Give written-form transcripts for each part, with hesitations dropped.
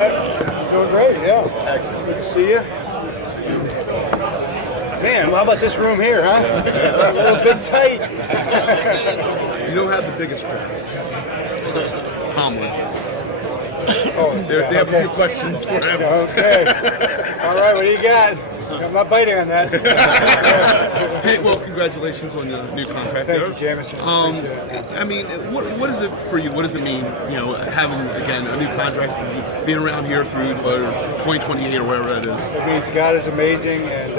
Doing great, yeah. Excellent. Good to see you. Man, how about this room here, huh? A little bit tight. You don't have the biggest crowd. Tomlin. Oh, They have a few questions for him. Okay. All right, what do you got? I'm not biting on that. Hey, well, congratulations on your new contract. Thank there. you, Jameson. I mean, what is it for you? What does it mean, having, again, a new contract, being around here through 2028 or wherever it is? It means God is amazing, and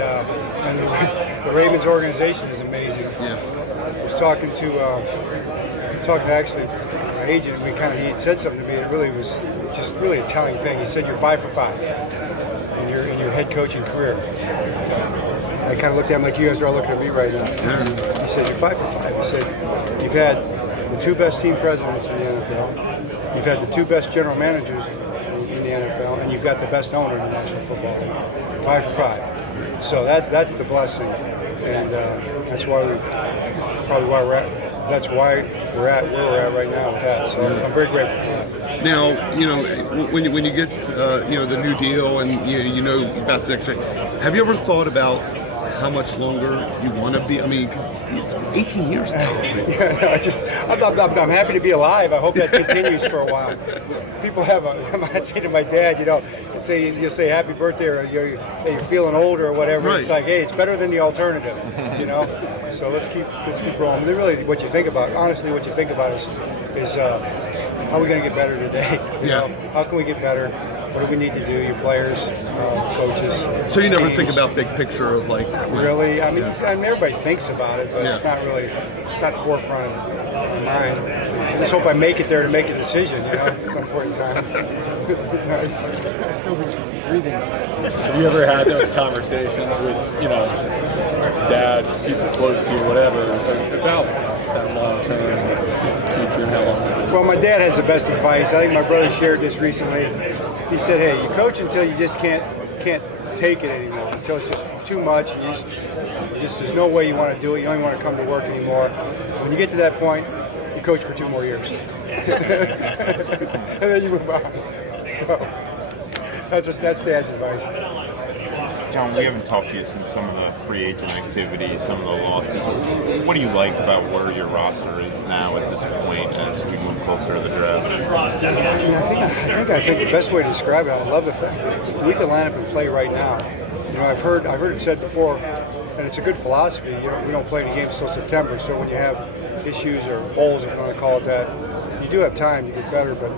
the Ravens organization is amazing. Yeah. I was talking to actually my agent, and he had said something to me. It really was just really a telling thing. He said, "You're 5 for 5 in your head coaching career." I kind of looked at him like you guys are all looking at me right now. Yeah. He said, "You're 5 for 5." He said, "You've had the two best team presidents in the NFL. You've had the two best general managers in the NFL, and you've got the best owner in the National Football League. 5 for 5." So that's the blessing, and that's why that's why we're at where we're at right now with that. So I'm very grateful for that. Now, when you get the new deal and you know about the next year, have you ever thought about how much longer you want to be? I mean, it's 18 years now. Yeah, I'm happy to be alive. I hope that continues for a while. People I might say to my dad, you'll say happy birthday or you're feeling older or whatever. Right. It's like, hey, it's better than the alternative, So let's keep rolling. But really, what you think about is how are we going to get better today? How can we get better? What do we need to do? Your players, coaches. So you never teams. think about big picture of like Really? I mean, everybody thinks about it, but it's not forefront of mind. I just hope I make it there to make a decision, at some point in time. I still be breathing. Have you ever had those conversations with, dad, people close to you, whatever, about that long-term future and how long? Well, my dad has the best advice. I think my brother shared this recently. He said, "Hey, you coach until you just can't take it anymore. Until it's just too much, and you just there's no way you want to do it. You don't even want to come to work anymore. When you get to that point, you coach for 2 more years, and then you move on." So that's Dad's advice. John, we haven't talked to you since some of the free agent activity, some of the losses. What do you like about where your roster is now at this point as we move closer to the draft? I think the best way to describe it, I love the fact that we can line up and play right now. I've heard it said before, and it's a good philosophy. We don't play any games till September, so when you have issues or holes, if you want to call it that, you do have time to get better. But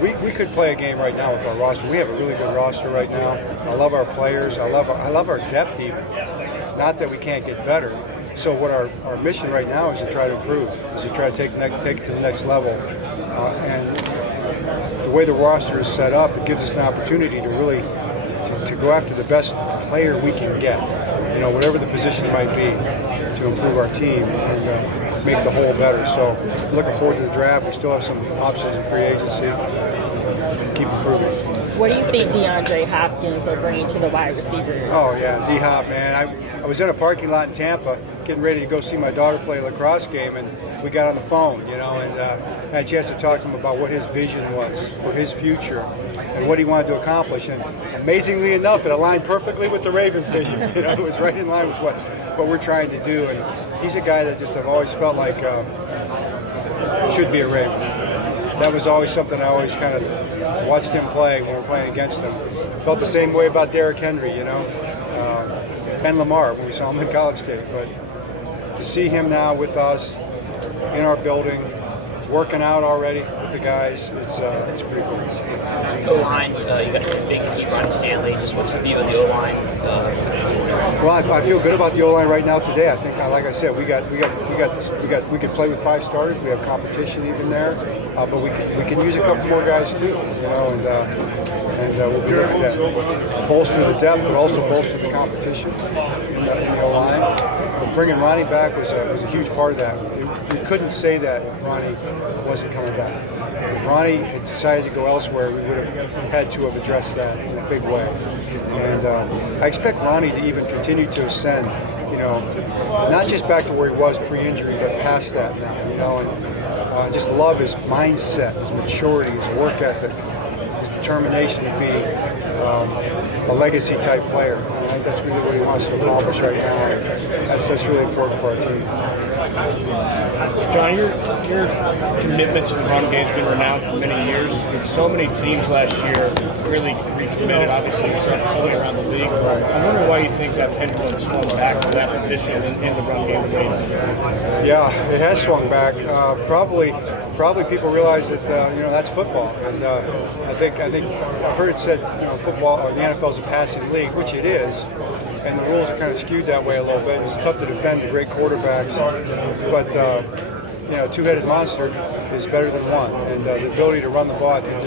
we could play a game right now with our roster. We have a really good roster right now. I love our players. I love our depth even. Not that we can't get better. So what our mission right now is to try to improve, is to try to take it to the next level. And the way the roster is set up, it gives us an opportunity to really to go after the best player we can get. Whatever the position might be, to improve our team and make the whole better. So looking forward to the draft. We still have some options in free agency. Keep improving. What do you think DeAndre Hopkins will bring to the wide receiver? Oh yeah, D-Hop, man. I was in a parking lot in Tampa getting ready to go see my daughter play a lacrosse game, and we got on the phone, and had a chance to talk to him about what his vision was for his future and what he wanted to accomplish. And amazingly enough, it aligned perfectly with the Ravens' vision. It was right in line with what we're trying to do. And he's a guy that I've always felt like should be a Raven. That was always something I always kind of watched him play when we were playing against him. Felt the same way about Derrick Henry, Ben Lamar when we saw him in College State. But to see him now with us in our building, working out already with the guys, it's pretty cool. O-line, you got a big keeper on Stanley. Just what's the view of the O-line? Well, I feel good about the O-line right now today. I think, like I said, we could play with 5 starters. We have competition even there, but we can use a couple more guys too, and we'll be looking at bolster the depth, but also bolster the competition in the O-line. But bringing Ronnie back was a huge part of that. We couldn't say that if Ronnie wasn't coming back. If Ronnie had decided to go elsewhere, we would have had to have addressed that in a big way. And I expect Ronnie to even continue to ascend, not just back to where he was pre-injury, but past that now, and just love his mindset, his maturity, his work ethic, his determination to be a legacy type player. I think that's really what he wants to accomplish right now. That's really important for our team. John, your commitment to the run game has been renowned for many years. With so many teams last year really recommitted, obviously, solely around the league. I wonder why you think that pendulum swung back to that position in the run game today. Yeah, it has swung back. Probably people realize that that's football, and I think I've heard it said football or the NFL is a passing league, which it is. And the rules are kind of skewed that way a little bit. It's tough to defend the great quarterbacks, but two-headed monster is better than one. And the ability to run the ball, I think,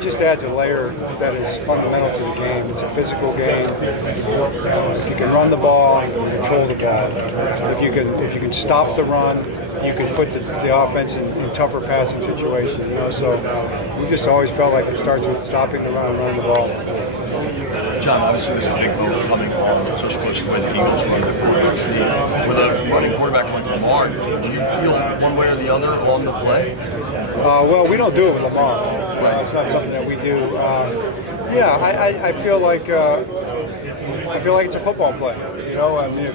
just adds a layer that is fundamental to the game. It's a physical game. If you can run the ball, you can control the ball. If you can stop the run, you can put the offense in tougher passing situations. So we just always felt like it starts with stopping the run and running the ball. John, obviously there's a big vote coming on the tush push the way the Eagles run the quarterback sneak. With a running quarterback like Lamar, do you feel one way or the other on the play? Well, we don't do it with Lamar. It's not something that we do. I feel like it's a football play. I mean,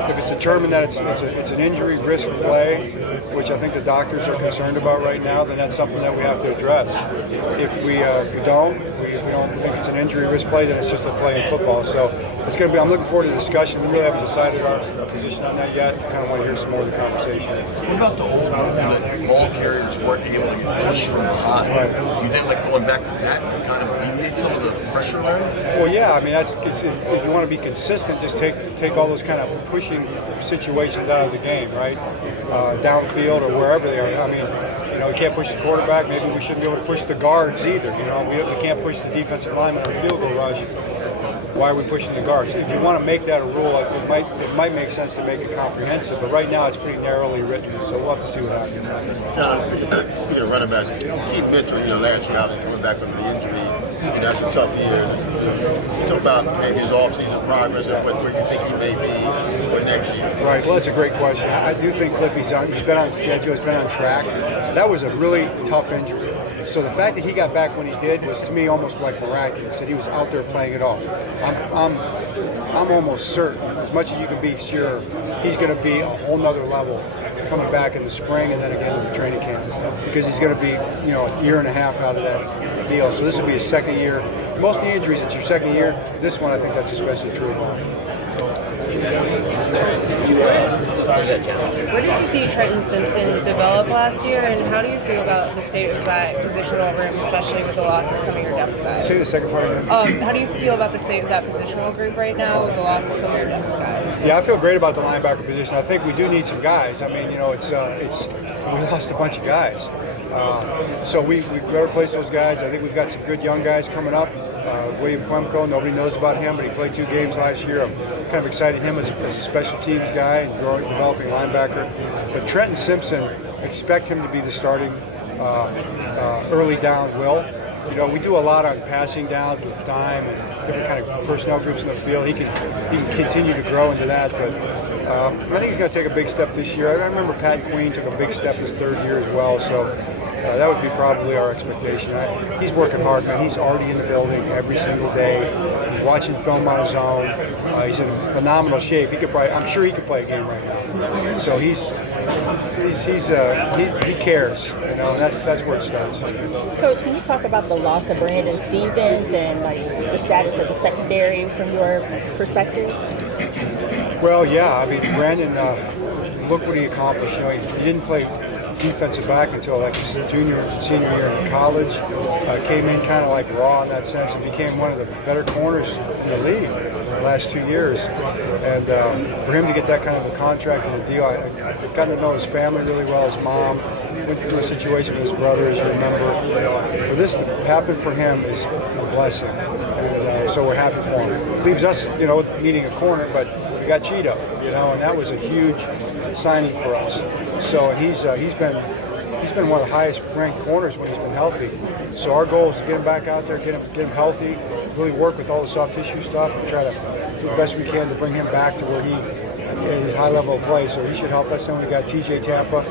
if it's determined that it's an injury risk play, which I think the doctors are concerned about right now, then that's something that we have to address. If we don't think it's an injury risk play, then it's just a play in football. So it's going to be. I'm looking forward to the discussion. We really haven't decided our position on that yet. I kind of want to hear some more of the conversation. What about the old rule that ball carriers weren't able to get pushed from behind? Right. You think like going back to that and kind of alleviate some of the pressure there? Well, yeah. I mean, if you want to be consistent, just take all those kind of pushing situations out of the game, right? Downfield or wherever they are. I mean, we can't push the quarterback. Maybe we shouldn't be able to push the guards either. We can't push the defensive lineman on a field goal rush. Why are we pushing the guards? If you want to make that a rule, it might make sense to make it comprehensive. But right now, it's pretty narrowly written, so we'll have to see what happens. John, speaking of running backs, Keith Mitchell, last year out coming back from the injury, that's a tough year. So talk about maybe his off-season progress and where you think he may be for next year. Right. Well, that's a great question. I do think Cliffy's been on schedule. He's been on track. That was a really tough injury. So the fact that he got back when he did was, to me, almost like miraculous. That he was out there playing it off. I'm almost certain, as much as you can be sure, he's going to be a whole nother level coming back in the spring and then again in the training camp, because he's going to be a year and a half out of that deal. So this will be his second year. Most knee injuries, it's your second year. This one, I think that's especially true. What did you see Trenton Simpson develop last year, and how do you feel about the state of that positional room, especially with the loss of some of your depth guys? Say the second part again. How do you feel about the state of that positional group right now with the loss of some of your depth guys? Yeah, I feel great about the linebacker position. I think we do need some guys. I mean, we lost a bunch of guys. So we've got to replace those guys. I think we've got some good young guys coming up. William Quemco, nobody knows about him, but he played 2 games last year. I'm kind of excited him as a special teams guy and developing linebacker. But Trenton Simpson, expect him to be the starting early down will. We do a lot on passing downs with dime and different kind of personnel groups in the field. He can continue to grow into that, but I think he's going to take a big step this year. I remember Pat Queen took a big step his 3rd year as well, so that would be probably our expectation. He's working hard, man. He's already in the building every single day. He's watching film on his own. He's in phenomenal shape. I'm sure he could play a game right now. So he cares, and that's where it starts. Coach, can you talk about the loss of Brandon Stevens and the status of the secondary from your perspective? Well, yeah. I mean, Brandon, look what he accomplished. He didn't play defensive back until his senior year in college. Came in kind of raw in that sense and became one of the better corners in the league the last 2 years. And for him to get that kind of a contract and a deal, I got to know his family really well. His mom went through a situation with his brother, as you remember. For this to happen for him is a blessing, and so we're happy for him. Leaves us, needing a corner, but we got Cheeto, and that was a huge signing for us. So he's been one of the highest ranked corners when he's been healthy. So our goal is to get him back out there, get him healthy, really work with all the soft tissue stuff, and try to do the best we can to bring him back to where he his high level of play. So he should help us. Then we got TJ Tampa,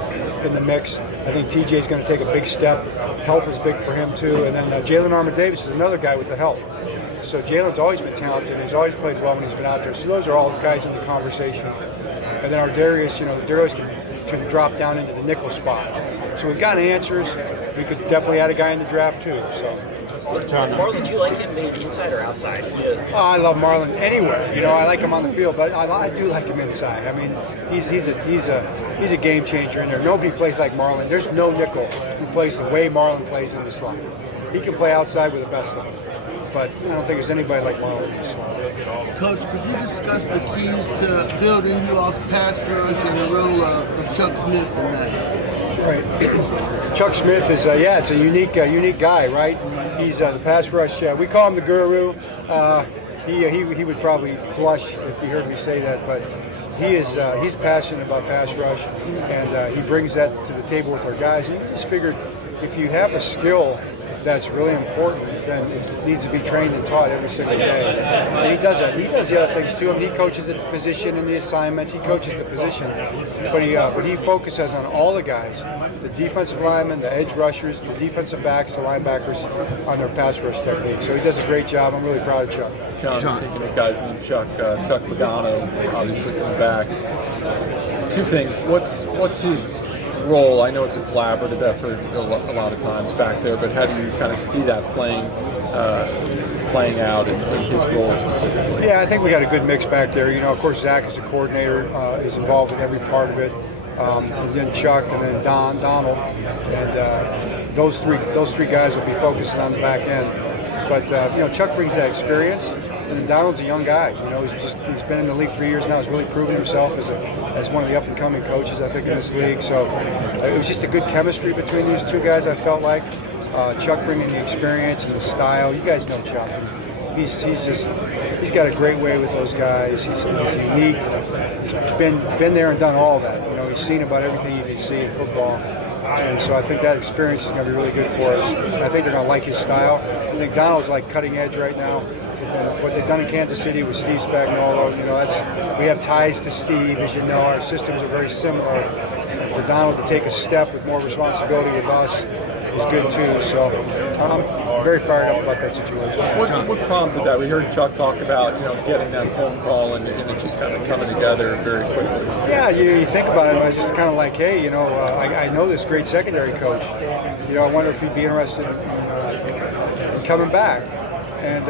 in the mix. I think TJ's going to take a big step. Health is big for him too. And then Jalen Armour-Davis is another guy with the health. So Jalen's always been talented. He's always played well when he's been out there. So those are all the guys in the conversation. And then our Darius, Darius can drop down into the nickel spot. So we've got answers. We could definitely add a guy in the draft too. So. Marlon, do you like him maybe inside or outside? I love Marlon anywhere. I like him on the field, but I do like him inside. I mean, he's a game changer in there. Nobody plays like Marlon. There's no nickel who plays the way Marlon plays in the slot. He can play outside with the best of them, but I don't think there's anybody like Marlon in the slot. Coach, could you discuss the keys to building you all's pass rush and the role of Chuck Smith in that? Right. Chuck Smith is, it's a unique guy, right? He's the pass rush. We call him the guru. He would probably blush if he heard me say that, but he's passionate about pass rush, and he brings that to the table with our guys. And we just figured if you have a skill that's really important, then it needs to be trained and taught every single day. And he does that. He does the other things too. I mean, he coaches the position and the assignments. He coaches the position, but he focuses on all the guys, the defensive linemen, the edge rushers, the defensive backs, the linebackers, on their pass rush technique. So he does a great job. I'm really proud of Chuck. John, speaking of guys named Chuck Pagano, obviously coming back. Two things. What's his role? I know it's a collaborative effort a lot of times back there, but how do you kind of see that playing out in his role specifically? Yeah, I think we got a good mix back there. Of course, Zach as a coordinator is involved in every part of it. And then Chuck, and then Donald, and those three guys will be focusing on the back end. But Chuck brings that experience, and then Donald's a young guy. He's been in the league 3 years now. He's really proven himself as one of the up and coming coaches, I think, in this league. So it was just a good chemistry between these two guys. I felt like Chuck bringing the experience and the style. You guys know Chuck. He's got a great way with those guys. He's unique. He's been there and done all that. He's seen about everything you can see in football. And so I think that experience is going to be really good for us. I think they're going to like his style. I think Donald's like cutting edge right now. And what they've done in Kansas City with Steve Spagnuolo, we have ties to Steve. As you know, our systems are very similar. And for Donald to take a step with more responsibility with us is good too. So I'm very fired up about that situation. What prompted that? We heard Chuck talk about getting that phone call and it just kind of coming together very quickly. Yeah, you think about it, and I was just kind of like, hey, I know this great secondary coach. I wonder if he'd be interested in coming back. And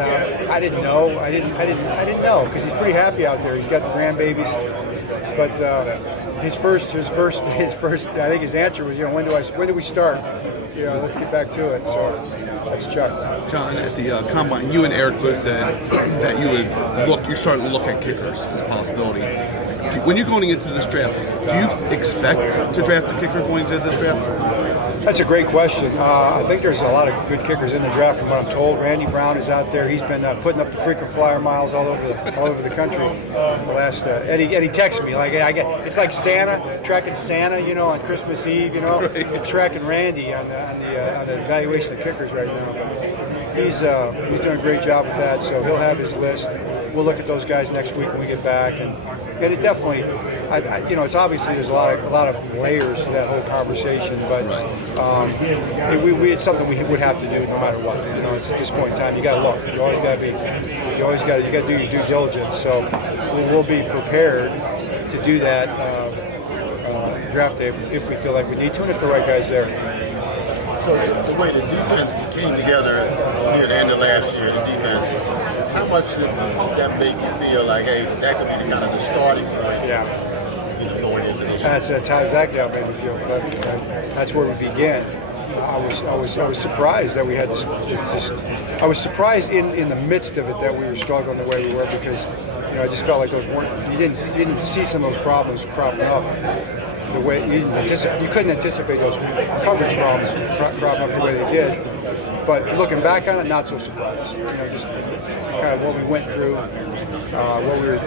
I didn't know. I didn't know because he's pretty happy out there. He's got the grandbabies, but his first. I think his answer was, when do we start? Let's get back to it. So that's Chuck. John, at the combine, you and Eric both said that you're starting to look at kickers as a possibility. When you're going into this draft, do you expect to draft a kicker going into this draft? That's a great question. I think there's a lot of good kickers in the draft from what I'm told. Randy Brown is out there. He's been putting up the frequent flyer miles all over the country. The last Eddie texts me it's like Santa tracking Santa, on Christmas Eve, right. Tracking Randy on the evaluation of kickers right now. He's doing a great job with that. So he'll have his list. We'll look at those guys next week when we get back, and it definitely, it's obviously there's a lot of layers to that whole conversation, but it's something we would have to do no matter what. It's at this point in time, you got to look. You always got to do your due diligence. So we'll be prepared to do that draft day if we feel like we need to, and if the right guy's there. Coach, the way the defense came together near the end of last year, the defense, how much did that make you feel like, hey, that could be the kind of the starting point? Yeah. Going into this. That's how exactly how it made me feel. That's where we began. I was surprised that we had this. I was surprised in the midst of it that we were struggling the way we were because I just felt like those weren't. You didn't see some of those problems cropping up. The way you couldn't anticipate those coverage problems cropping up the way they did. But looking back on it, not so surprised. Just kind of what we went through, what we were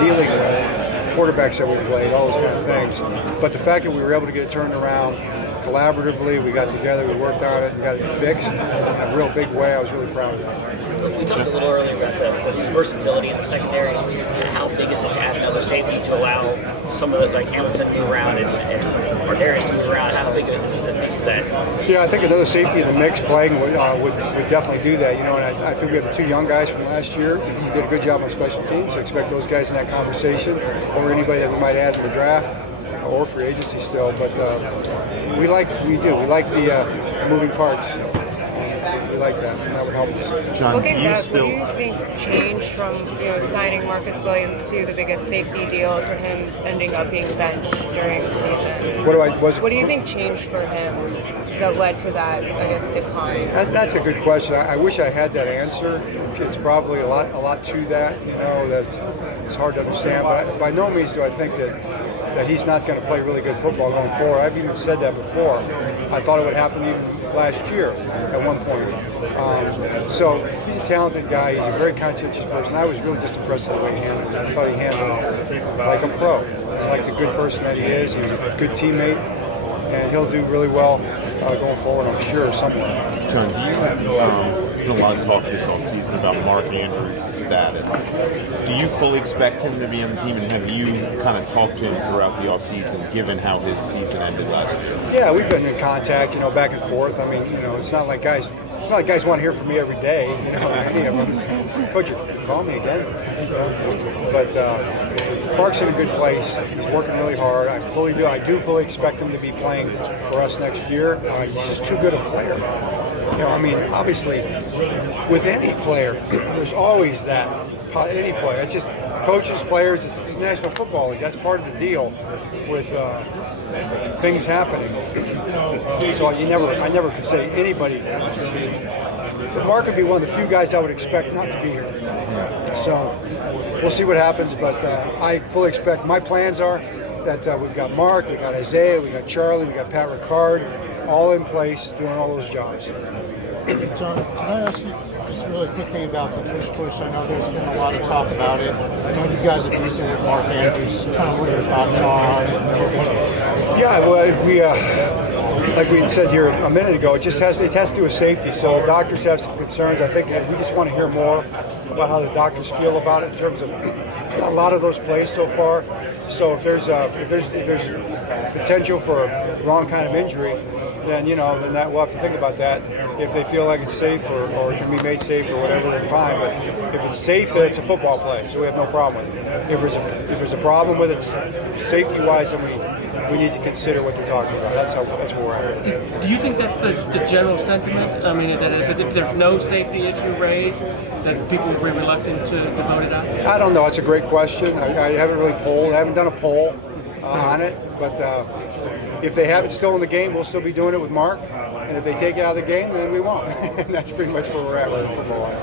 dealing with, quarterbacks that we played, all those kind of things. But the fact that we were able to get it turned around collaboratively, we got together, we worked on it, and got it fixed in a real big way. I was really proud of that. We talked a little earlier about the versatility in the secondary. How big is it to add another safety to allow some of the, like Hamilton to move around and for areas to move around. How big of a piece is that? Yeah, I think another safety in the mix playing would definitely do that. And I think we have the 2 young guys from last year who did a good job on special teams. So I expect those guys in that conversation, or anybody that we might add to the draft or free agency still. But we like the moving parts. We like that, and that would help us. John, Looking you back, still. what do you think changed from signing Marcus Williams to the biggest safety deal to him ending up being benched during the season? What do you think changed for him that led to that, I guess, decline? That's a good question. I wish I had that answer. It's probably a lot to that. It's hard to understand. But by no means do I think that he's not going to play really good football going forward. I've even said that before. I thought it would happen even last year at one point. So he's a talented guy. He's a very conscientious person. I was really just impressed with the way he handled it. I thought he handled it like a pro. Like the good person that he is. He's a good teammate, and he'll do really well going forward, I'm sure, somewhere. John, there's been a lot of talk this offseason about Mark Andrews' status. Do you fully expect him to be on the team, and have you kind of talked to him throughout the offseason, given how his season ended last year? Yeah, we've been in contact, back and forth. I mean, it's not like guys want to hear from me every day. Any of them. Coach, you call me again. But Mark's in a good place. He's working really hard. I do fully expect him to be playing for us next year. He's just too good a player. Obviously, with any player, there's always that. Any player. It's just coaches, players. It's National Football League. That's part of the deal with things happening. So I never could say anybody. But Mark would be one of the few guys I would expect not to be here. So we'll see what happens. But I fully expect. My plans are that we've got Mark, we got Isaiah, we got Charlie, we got Pat Ricard, all in place doing all those jobs. John, can I ask you just really quickly about the tush push? I know there's been a lot of talk about it. I know you guys have used it with Mark Andrews. Kind of what your thoughts are? Yeah, well, we like we said here a minute ago, it has to do with safety. So the doctors have some concerns. I think we just want to hear more about how the doctors feel about it in terms of a lot of those plays so far. So if there's potential for a wrong kind of injury, then then that we'll have to think about that. If they feel like it's safe or can be made safe or whatever, then fine. But if it's safe, then it's a football play, so we have no problem with it. If there's a problem with it, safety-wise, then we need to consider what they're talking about. That's where we're at. Do you think that's the general sentiment? I mean, that if there's no safety issue raised, that people will be reluctant to vote it out? I don't know. It's a great question. I haven't really polled. I haven't done a poll on it. But if they have it still in the game, we'll still be doing it with Mark. And if they take it out of the game, then we won't. And that's pretty much where we're at with football.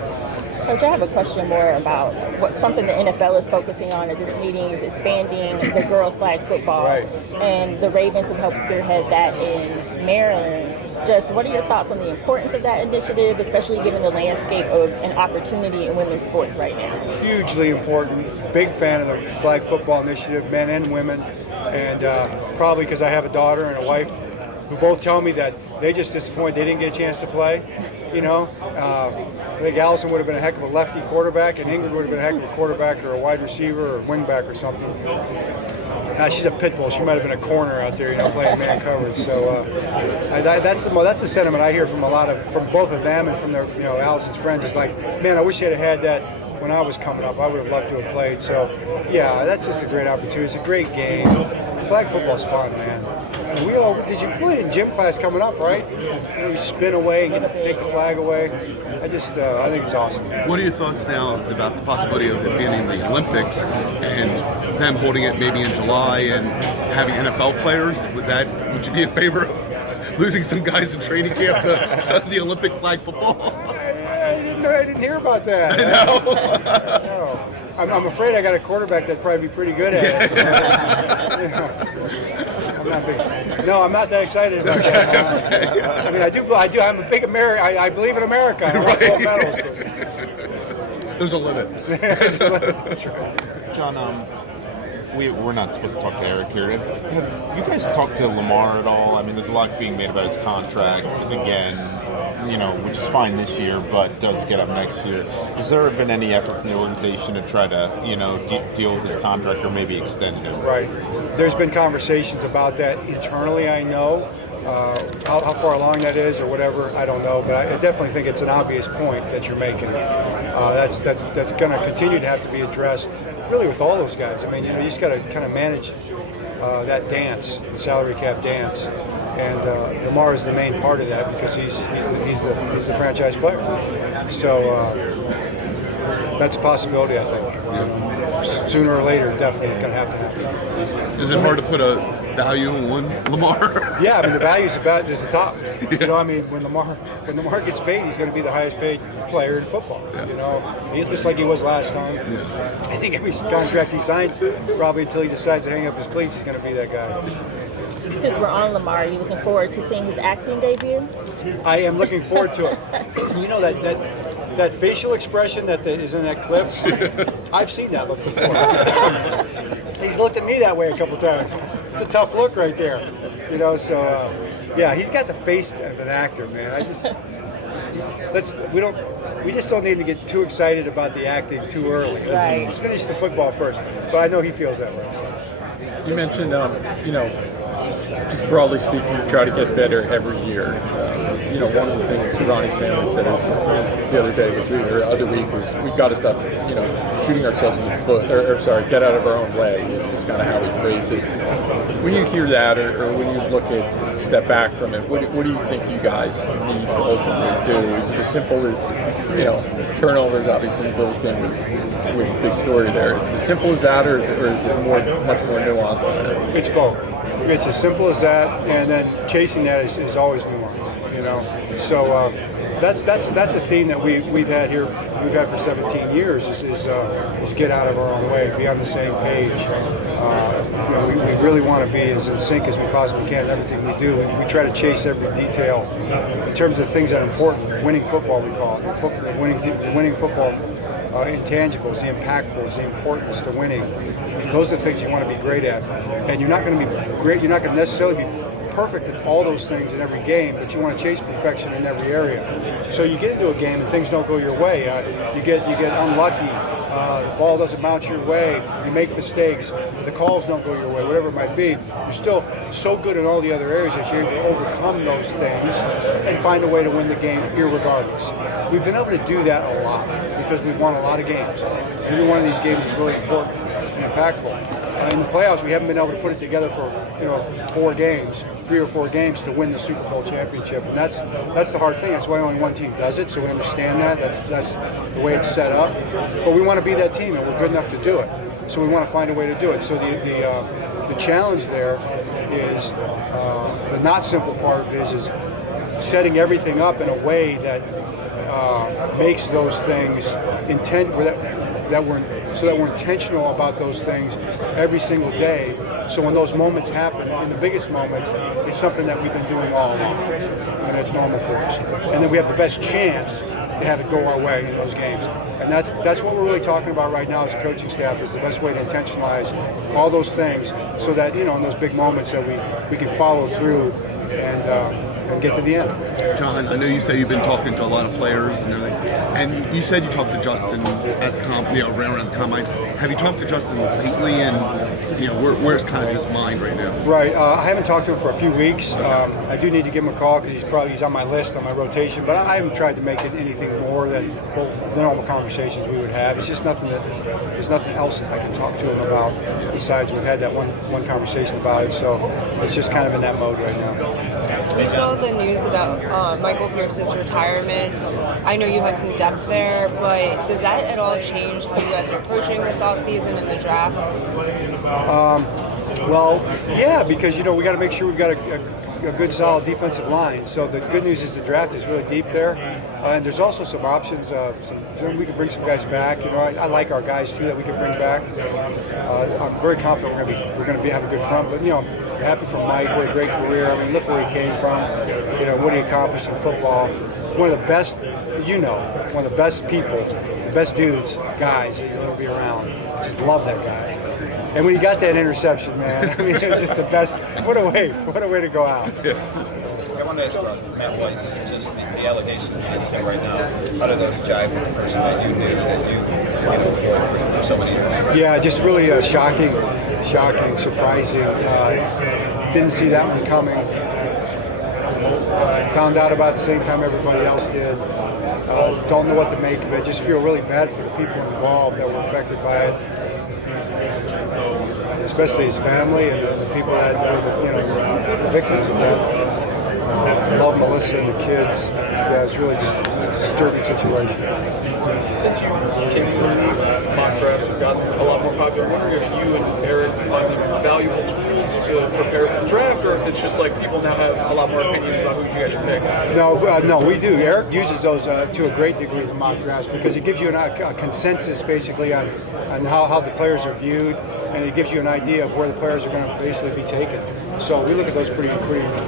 Coach, I have a question more about something the NFL is focusing on at this meeting is expanding the girls' flag football. Right. And the Ravens have helped spearhead that in Maryland. Just what are your thoughts on the importance of that initiative, especially given the landscape of an opportunity in women's sports right now? Hugely important. Big fan of the flag football initiative, men and women. And probably because I have a daughter and a wife who both tell me that they just disappointed they didn't get a chance to play. I think Allison would have been a heck of a lefty quarterback, and Ingrid would have been a heck of a quarterback or a wide receiver or wingback or something. She's a pit bull. She might have been a corner out there, playing man coverage. So that's the sentiment I hear from from both of them and from their, Allison's friends. Is like, man, I wish I'd have had that when I was coming up. I would have loved to have played. So yeah, that's just a great opportunity. It's a great game. Flag football's fun, man. And did you play in gym class coming up, right? You spin away and take the flag away. I think it's awesome. What are your thoughts now about the possibility of it being in the Olympics and them holding it maybe in July and having NFL players? Would you be in favor of losing some guys in training camp to the Olympic flag football? I didn't hear about that. I know. No. I'm afraid I got a quarterback that'd probably be pretty good at it. So, I'm not that excited about that. I mean, I do. I'm a big American. I believe in America. I want gold medals. There's a limit. That's right. John, we're not supposed to talk to Eric here. Have you guys talked to Lamar at all? I mean, there's a lot being made about his contract again, which is fine this year, but does get up next year. Has there been any effort from the organization to try to, deal with his contract or maybe extend it? Right. There's been conversations about that internally, I know. How far along that is or whatever, I don't know, but I definitely think it's an obvious point that you're making. That's going to continue to have to be addressed, really, with all those guys. I mean, you just got to kind of manage that dance, the salary cap dance, and Lamar is the main part of that because he's the franchise player. So that's a possibility, I think. Sooner or later, definitely, it's going to happen. Is it hard to put a value on Lamar? Yeah, I mean the value's is the top. Yeah. I mean when Lamar gets paid, he's going to be the highest paid player in football. Yeah. Just like he was last time. Yeah. I think every contract he signs, probably until he decides to hang up his cleats, he's going to be that guy. Since we're on Lamar, are you looking forward to seeing his acting debut? I am looking forward to it. That facial expression that is in that clip, I've seen that look before. He's looked at me that way a couple times. It's a tough look right there, So he's got the face of an actor, man. We just don't need to get too excited about the acting too early. Let's finish the football first. But I know he feels that way. You mentioned, just broadly speaking, you try to get better every year. One of the things Ronnie's family said is the other day was we've got to stop, shooting ourselves in the foot, get out of our own way is kind of how he phrased it. When you hear that, or when you look at step back from it, what do you think you guys need to ultimately do? Is it as simple as, turnovers? Obviously, Bill's been with a big story there. Is it as simple as that, or is it much more nuanced than that? It's both. It's as simple as that, and then chasing that is always nuanced. So that's a theme that we've had here. We've had for 17 years is get out of our own way, be on the same page. We really want to be as in sync as we possibly can in everything we do. We try to chase every detail in terms of things that are important. Winning football, we call it. Winning football intangibles, the impactfuls, the importance to winning. Those are the things you want to be great at. And you're not going to be great. You're not going to necessarily be perfect at all those things in every game, but you want to chase perfection in every area. So you get into a game and things don't go your way. You get unlucky. The ball doesn't bounce your way. You make mistakes. The calls don't go your way. Whatever it might be, you're still so good in all the other areas that you're able to overcome those things and find a way to win the game irregardless. We've been able to do that a lot because we've won a lot of games. Every one of these games is really important and impactful. In the playoffs, we haven't been able to put it together for 3 or 4 games to win the Super Bowl championship, and that's the hard thing. That's why only one team does it. So we understand that. That's the way it's set up. But we want to be that team, and we're good enough to do it. So we want to find a way to do it. So the challenge there is the not simple part of it is setting everything up in a way that makes those things that we're intentional about those things every single day. So when those moments happen, in the biggest moments, it's something that we've been doing all along, and it's normal for us. And then we have the best chance to have it go our way in those games. And that's what we're really talking about right now as a coaching staff, is the best way to intentionalize all those things so that, in those big moments that we can follow through and get to the end. John, I know you say you've been talking to a lot of players and everything, and you said you talked to Justin at the around the combine. Have you talked to Justin lately, and where's kind of his mind right now? Right, I haven't talked to him for a few weeks. I do need to give him a call because he's on my list, on my rotation, but I haven't tried to make it anything more than the normal conversations we would have. It's just there's nothing else I can talk to him about besides we've had that one conversation about it, so it's just kind of in that mode right now. We saw the news about Michael Pierce's retirement. I know you have some depth there, but does that at all change how you guys are approaching this offseason and the draft? Well, yeah, because we got to make sure we've got a good, solid defensive line. So the good news is the draft is really deep there, and there's also some options. We can bring some guys back. I like our guys too that we can bring back. I'm very confident we're going to have a good front. But happy for Mike. What a great career. I mean, look where he came from. What he accomplished in football. One of the best, one of the best people, the best dudes, guys that you'll ever be around. Just love that guy. And when he got that interception, man, I mean, it was just the best. What a way to go out. I wanted to ask about Matt Weiss, just the allegations against him right now. How do those jive with the person that you knew, that you avoid for so many years? Yeah, just really shocking, surprising. Didn't see that one coming. Found out about it the same time everybody else did. Don't know what to make of it. Just feel really bad for the people involved that were affected by it, especially his family and the people that were the victims of that. Love Melissa and the kids. Yeah, it's really just a disturbing situation. Since you came to the league, mock drafts have gotten a lot more popular. I'm wondering if you and Eric find them valuable tools to prepare for the draft, or if it's just like people now have a lot more opinions about who you guys should pick. No, we do. Eric uses those to a great degree for mock drafts because it gives you a consensus basically on how the players are viewed, and it gives you an idea of where the players are going to basically be taken. So we look at those pretty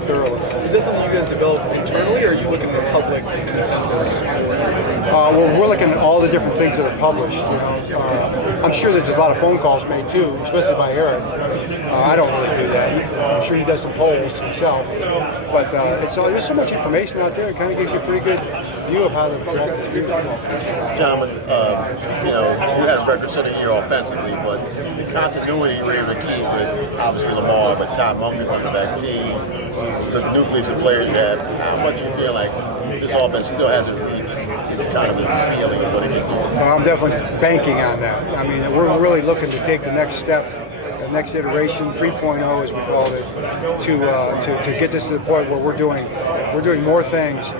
thoroughly. Is this something you guys develop internally, or are you looking for public consensus? Well, we're looking at all the different things that are published. I'm sure there's a lot of phone calls made too, especially by Eric. I don't really do that. I'm sure he does some polls himself. But there's so much information out there. It kind of gives you a pretty good view of how the project is viewed. John, you had a record-setting year offensively, but the continuity you were able to keep with obviously Lamar, but Ty Montgomery coming back, team, the nucleus of players you have, how much you feel like this offense still hasn't reached its kind of its ceiling of what it can do? Well, I'm definitely banking on that. I mean, we're really looking to take the next step, the next iteration, 3.0 as we called it, to get this to the point where we're doing more things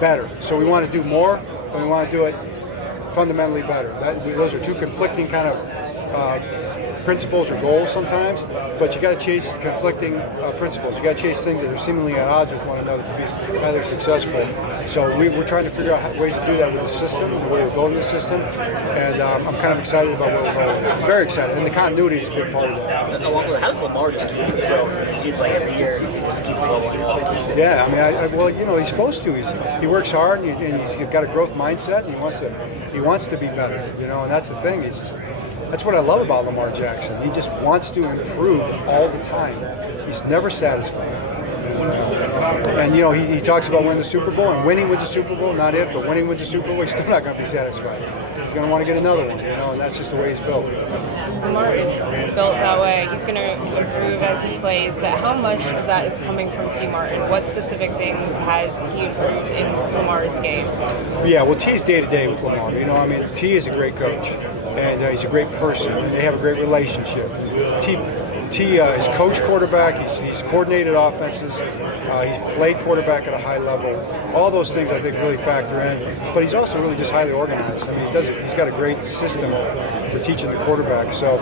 better. So we want to do more, but we want to do it fundamentally better. Those are two conflicting kind of principles or goals sometimes, but you got to chase conflicting principles. You got to chase things that are seemingly at odds with one another to be highly successful. So we're trying to figure out ways to do that with the system, the way we're building the system, and I'm kind of excited about where we're going. I'm very excited, and the continuity is a big part of that. How does Lamar just keep growing? It seems like every year he just keeps leveling up. Yeah, I mean, he's supposed to. He works hard, and he's got a growth mindset, and he wants to be better. And that's the thing. That's what I love about Lamar Jackson. He just wants to improve all the time. He's never satisfied. And he talks about winning the Super Bowl, and winning with the Super Bowl, not if, but winning with the Super Bowl, he's still not going to be satisfied. He's going to want to get another one, and that's just the way he's built. Lamar is built that way. He's going to improve as he plays, but how much of that is coming from T. Martin? What specific things has T improved in Lamar's game? Yeah, well, T's day-to-day with Lamar. T is a great coach, and he's a great person, and they have a great relationship. T is coach quarterback. He's coordinated offenses. He's played quarterback at a high level. All those things I think really factor in. But he's also really just highly organized. I mean, he's got a great system for teaching the quarterback. So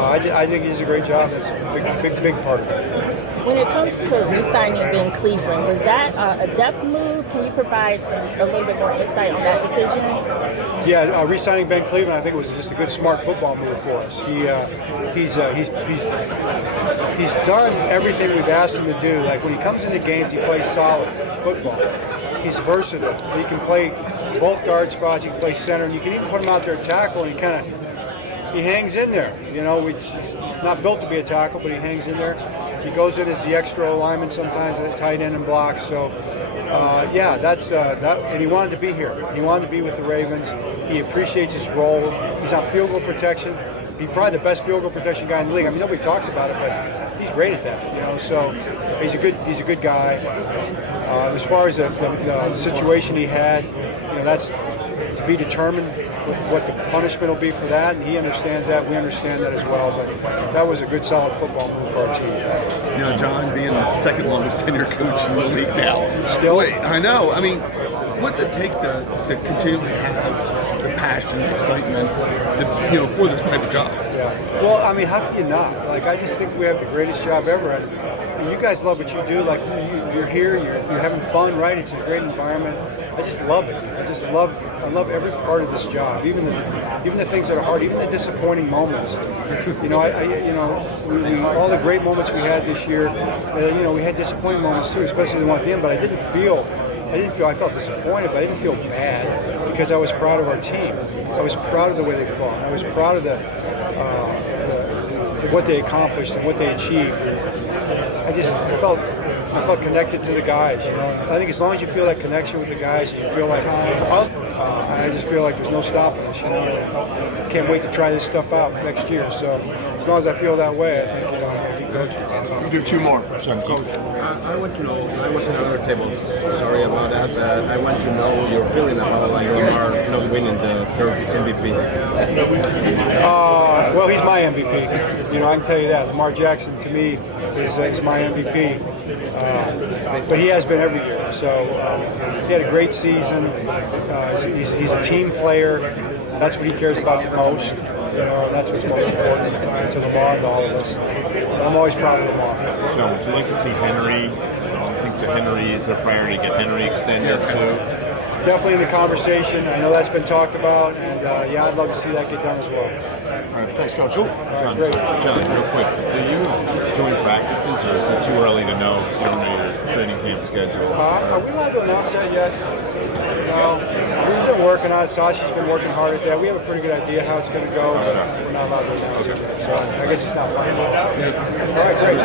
I think he does a great job. That's a big part of it. When it comes to re-signing Ben Cleveland, was that a depth move? Can you provide a little bit more insight on that decision? Yeah, re-signing Ben Cleveland, I think was just a good, smart football move for us. He's done everything we've asked him to do. Like when he comes into games, he plays solid football. He's versatile. He can play both guard spots. He can play center, and you can even put him out there at tackle, and he hangs in there. He's not built to be a tackle, but he hangs in there. He goes in as the extra lineman sometimes at tight end and blocks. So, that's that. And he wanted to be here. He wanted to be with the Ravens. He appreciates his role. He's on field goal protection. He's probably the best field goal protection guy in the league. I mean, nobody talks about it, but he's great at that. So he's a good guy. As far as the situation he had, that's to be determined what the punishment will be for that, and he understands that. We understand that as well. But that was a good, solid football move for our team. John being the second longest tenured coach in the league now. Still, I know. I mean, what's it take to continually have the passion, the excitement, for this type of job? Yeah. Well, I mean, how can you not? I just think we have the greatest job ever. And you guys love what you do. You're here, you're having fun, right? It's a great environment. I just love it. I love every part of this job, even the things that are hard, even the disappointing moments. All the great moments we had this year. We had disappointing moments too, especially the one at the end. But I felt disappointed, but I didn't feel bad because I was proud of our team. I was proud of the way they fought. I was proud of the what they accomplished and what they achieved. I felt connected to the guys. You know, I think as long as you feel that connection with the guys, you feel like I just feel like there's no stopping us. You know, can't wait to try this stuff out next year. So as long as I feel that way, I think I'll keep coaching. We'll do two more. I want to know. I was in another table. Sorry about that. I want to know your feeling about like Lamar not winning the third MVP. Well, he's my MVP. You know, I can tell you that. Lamar Jackson, to me, is my MVP. But he has been every year. So he had a great season. He's a team player. That's what he cares about the most. You know, and that's what's most important to Lamar and to all of us. I'm always proud of Lamar. So, would you like to see Henry? Do you think that Henry is a priority to get Henry extended too? Definitely in the conversation. I know that's been talked about, and yeah, I'd love to see that get done as well. All right, thanks, Coach. John, real quick, do you join practices, or is it too early to know? Because you don't know your training camp schedule. Are we allowed to announce that yet? No. We've been working on it. Sashi's been working hard at that. We have a pretty good idea how it's going to go. We're not allowed to announce it, so I guess it's not final. All right, great.